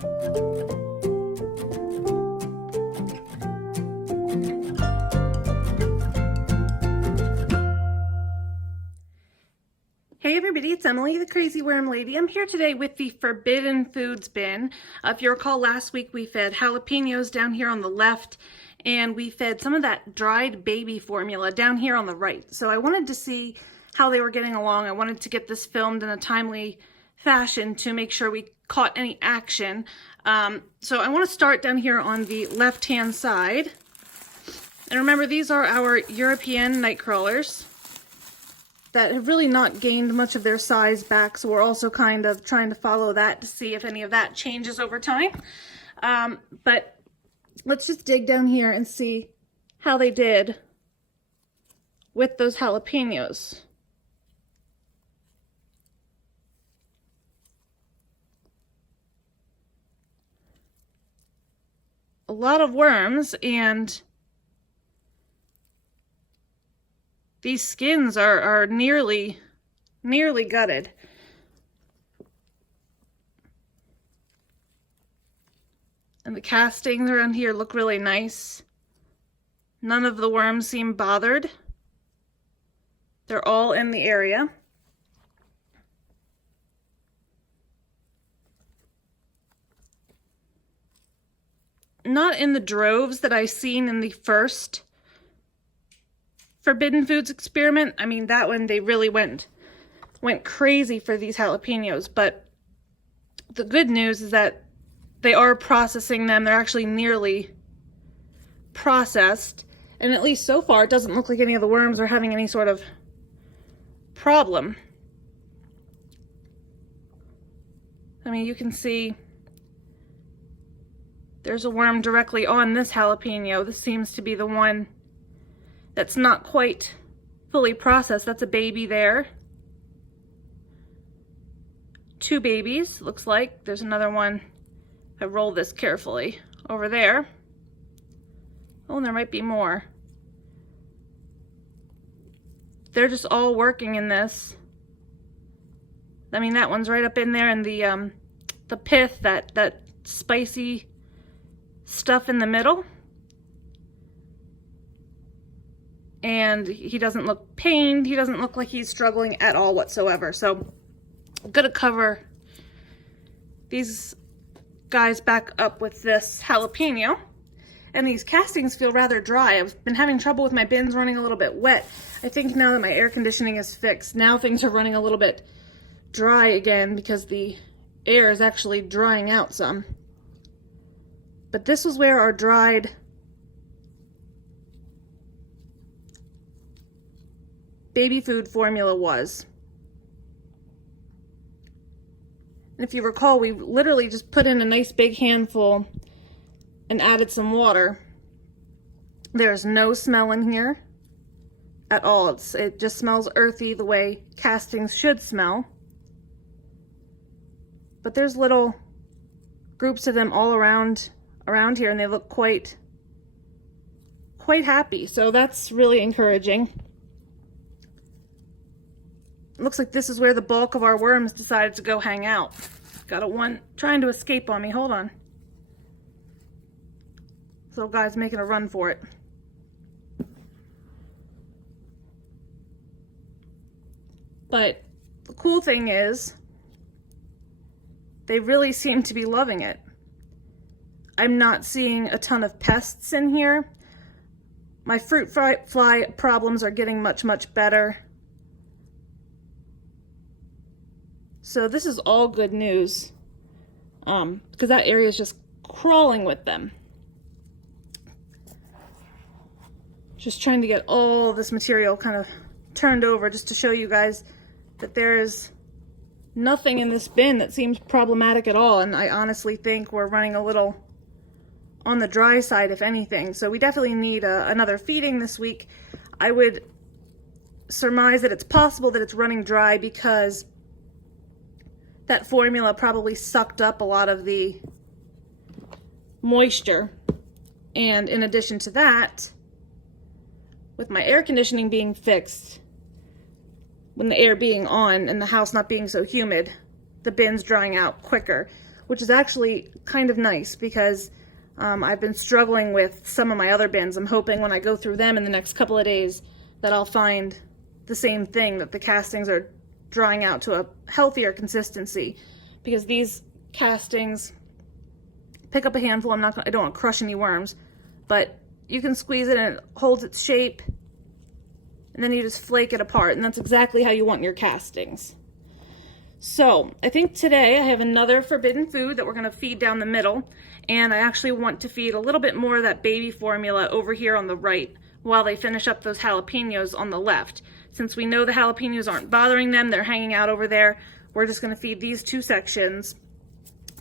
Hey everybody, it's Emily, the Crazy Worm Lady. I'm here today with the Forbidden Foods bin. If you recall, last week we fed jalapenos down here on the left, and we fed some of that dried baby formula down here on the right. So I wanted to see how they were getting along. I wanted to get this filmed in a timely fashion to make sure we caught any action. So I want to start down here on the left-hand side. And remember, these are our European night crawlers that have really not gained much of their size back, so we're also kind of trying to follow that to see if any of that changes over time. But let's just dig down here and see how they did with those jalapenos. A lot of worms, and these skins are nearly gutted. And the castings around here look really nice. None of the worms seem bothered. They're all in the area. Not in the droves that I've seen in the first Forbidden Foods experiment. I mean, that one they really went crazy for these jalapenos, but the good news is that they are processing them. They're actually nearly processed, and at least so far it doesn't look like any of the worms are having any sort of problem. I mean, you can see there's a worm directly on this jalapeno. This seems to be the one that's not quite fully processed. That's a baby there. Two babies, looks like. There's another one. I roll this carefully over there. Oh, and there might be more. They're just all working in this. I mean, that one's right up in there, and the pith, that spicy stuff in the middle. And he doesn't look pained. He doesn't look like he's struggling at all whatsoever. So I'm gonna cover these guys back up with this jalapeno. And these castings feel rather dry. I've been having trouble with my bins running a little bit wet. I think now that my air conditioning is fixed, now things are running a little bit dry again because the air is actually drying out some. But this was where our dried baby food formula was. And if you recall, we literally just put in a nice big handful and added some water. There's no smell in here at all. It just smells earthy the way castings should smell. But there's little groups of them all around here, and they look quite happy. So that's really encouraging. Looks like this is where the bulk of our worms decided to go hang out. Got a one trying to escape on me. Hold on. This little guy's making a run for it. But the cool thing is, they really seem to be loving it. I'm not seeing a ton of pests in here. My fruit fly problems are getting much better. So this is all good news, because that area is just crawling with them. Just trying to get all this material kind of turned over just to show you guys that there is nothing in this bin that seems problematic at all. And I honestly think we're running a little on the dry side, if anything. So we definitely need another feeding this week. I would surmise that it's possible that it's running dry because that formula probably sucked up a lot of the moisture. And in addition to that, with my air conditioning being fixed, when the air being on and the house not being so humid, the bin's drying out quicker. which is actually kind of nice because I've been struggling with some of my other bins. I'm hoping when I go through them in the next couple of days that I'll find the same thing, that the castings are drying out to a healthier consistency, because these castings, pick up a handful, I don't want to crush any worms, but you can squeeze it and it holds its shape, and then you just flake it apart, and that's exactly how you want your castings. So I think today I have another forbidden food that we're going to feed down the middle, and I actually want to feed a little bit more of that baby formula over here on the right while they finish up those jalapenos on the left. Since we know the jalapenos aren't bothering them, they're hanging out over there, we're just going to feed these two sections,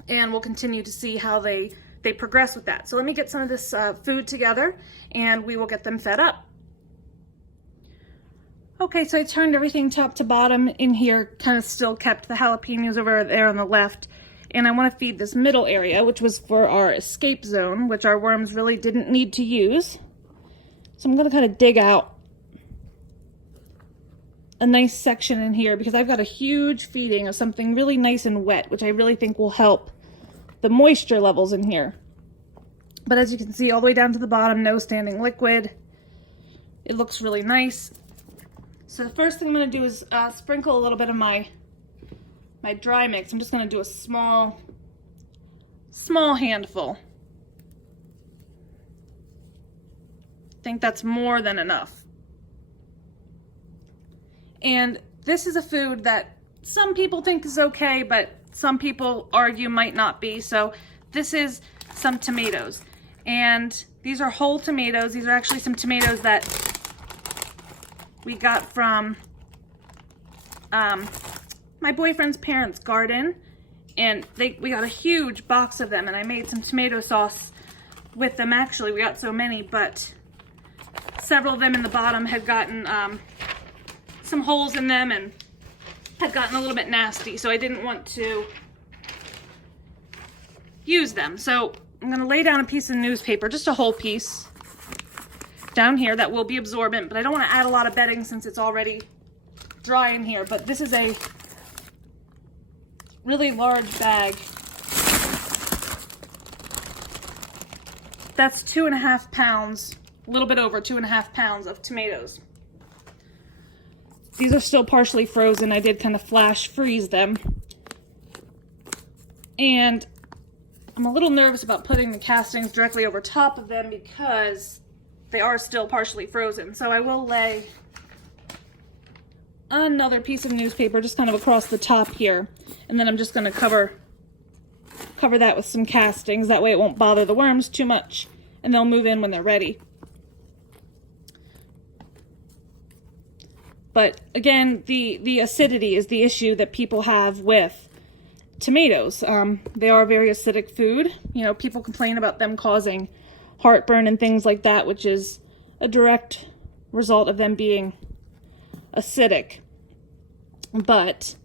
and we'll continue to see how they progress with that. So let me get some of this food together, and we will get them fed up. Okay, so I turned everything top to bottom in here, kind of still kept the jalapenos over there on the left, and I want to feed this middle area, which was for our escape zone, which our worms really didn't need to use. So I'm going to kind of dig out a nice section in here because I've got a huge feeding of something really nice and wet, which I really think will help the moisture levels in here. But as you can see, all the way down to the bottom, no standing liquid. It looks really nice. So the first thing I'm going to do is sprinkle a little bit of my dry mix. I'm just going to do a small handful. I think that's more than enough. And this is a food that some people think is okay, but some people argue might not be. So this is some tomatoes. And these are whole tomatoes. These are actually some tomatoes that we got from my boyfriend's parents' garden. And we got a huge box of them, and I made some tomato sauce with them. Actually, we got so many, but several of them in the bottom had gotten some holes in them and had gotten a little bit nasty, so I didn't want to use them. So I'm going to lay down a piece of newspaper, just a whole piece down here that will be absorbent, but I don't want to add a lot of bedding since it's already dry in here. But this is a really large bag. That's 2.5 pounds, a little bit over 2.5 pounds of tomatoes. These are still partially frozen. I did kind of flash freeze them. And I'm a little nervous about putting the castings directly over top of them because they are still partially frozen. So I will lay another piece of newspaper just kind of across the top here. And then I'm just going to cover that with some castings. That way it won't bother the worms too much, and they'll move in when they're ready. But again, the acidity is the issue that people have with tomatoes. They are a very acidic food. You know, people complain about them causing heartburn and things like that, which is a direct result of them being acidic. But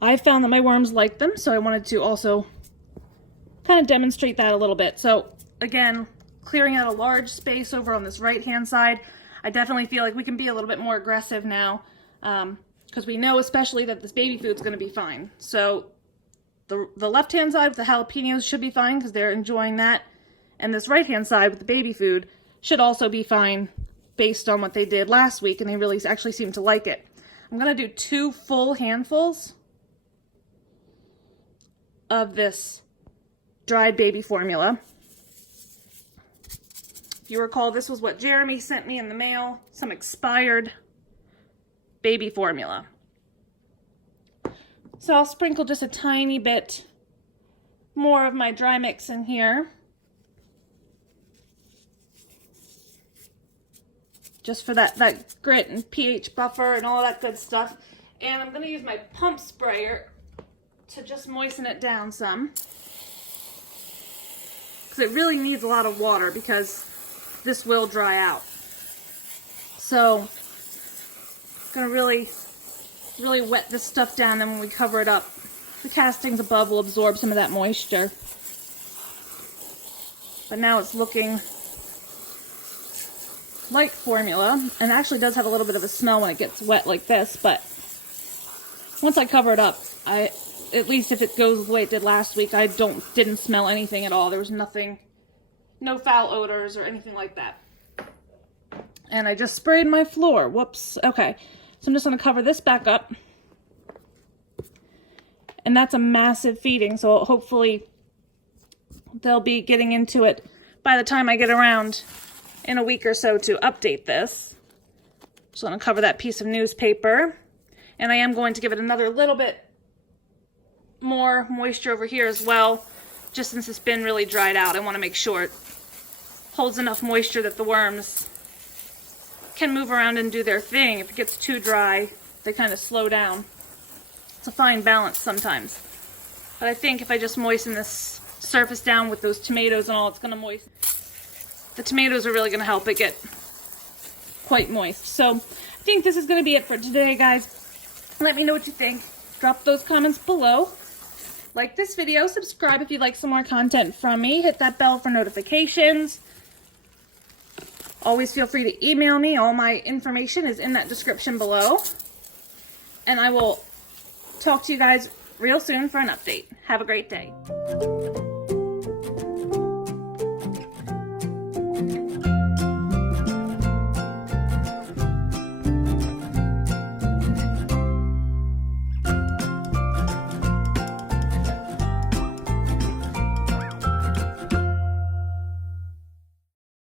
I found that my worms like them, so I wanted to also kind of demonstrate that a little bit. So again, clearing out a large space over on this right-hand side. I definitely feel like we can be a little bit more aggressive now, because we know especially that this baby food's going to be fine. So the left-hand side with the jalapenos should be fine because they're enjoying that. And this right-hand side with the baby food should also be fine based on what they did last week, and they really actually seem to like it. I'm going to do 2 full handfuls of this dried baby formula. If you recall, this was what Jeremy sent me in the mail, some expired baby formula. So I'll sprinkle just a tiny bit more of my dry mix in here. Just for that grit and pH buffer and all that good stuff. And I'm going to use my pump sprayer to just moisten it down some. Because it really needs a lot of water because this will dry out. So I'm going to really wet this stuff down, and when we cover it up, the castings above will absorb some of that moisture. But now it's looking like formula, and it actually does have a little bit of a smell when it gets wet like this, but once I cover it up, at least if it goes the way it did last week, I didn't smell anything at all. There was nothing, no foul odors or anything like that. And I just sprayed my floor. Whoops. Okay. So I'm just going to cover this back up. And that's a massive feeding, so hopefully they'll be getting into it by the time I get around in a week or so to update this. Just going to cover that piece of newspaper. And I am going to give it another little bit more moisture over here as well, just since it's been really dried out. I want to make sure it holds enough moisture that the worms can move around and do their thing. If it gets too dry, they kind of slow down. It's a fine balance sometimes. But I think if I just moisten this surface down with those tomatoes and all, it's going to moisten. The tomatoes are really going to help it get quite moist. So I think this is going to be it for today, guys. Let me know what you think. Drop those comments below. Like this video, subscribe if you'd like some more content from me. Hit that bell for notifications. Always feel free to email me. All my information is in that description below. And I will talk to you guys real soon for an update. Have a great day.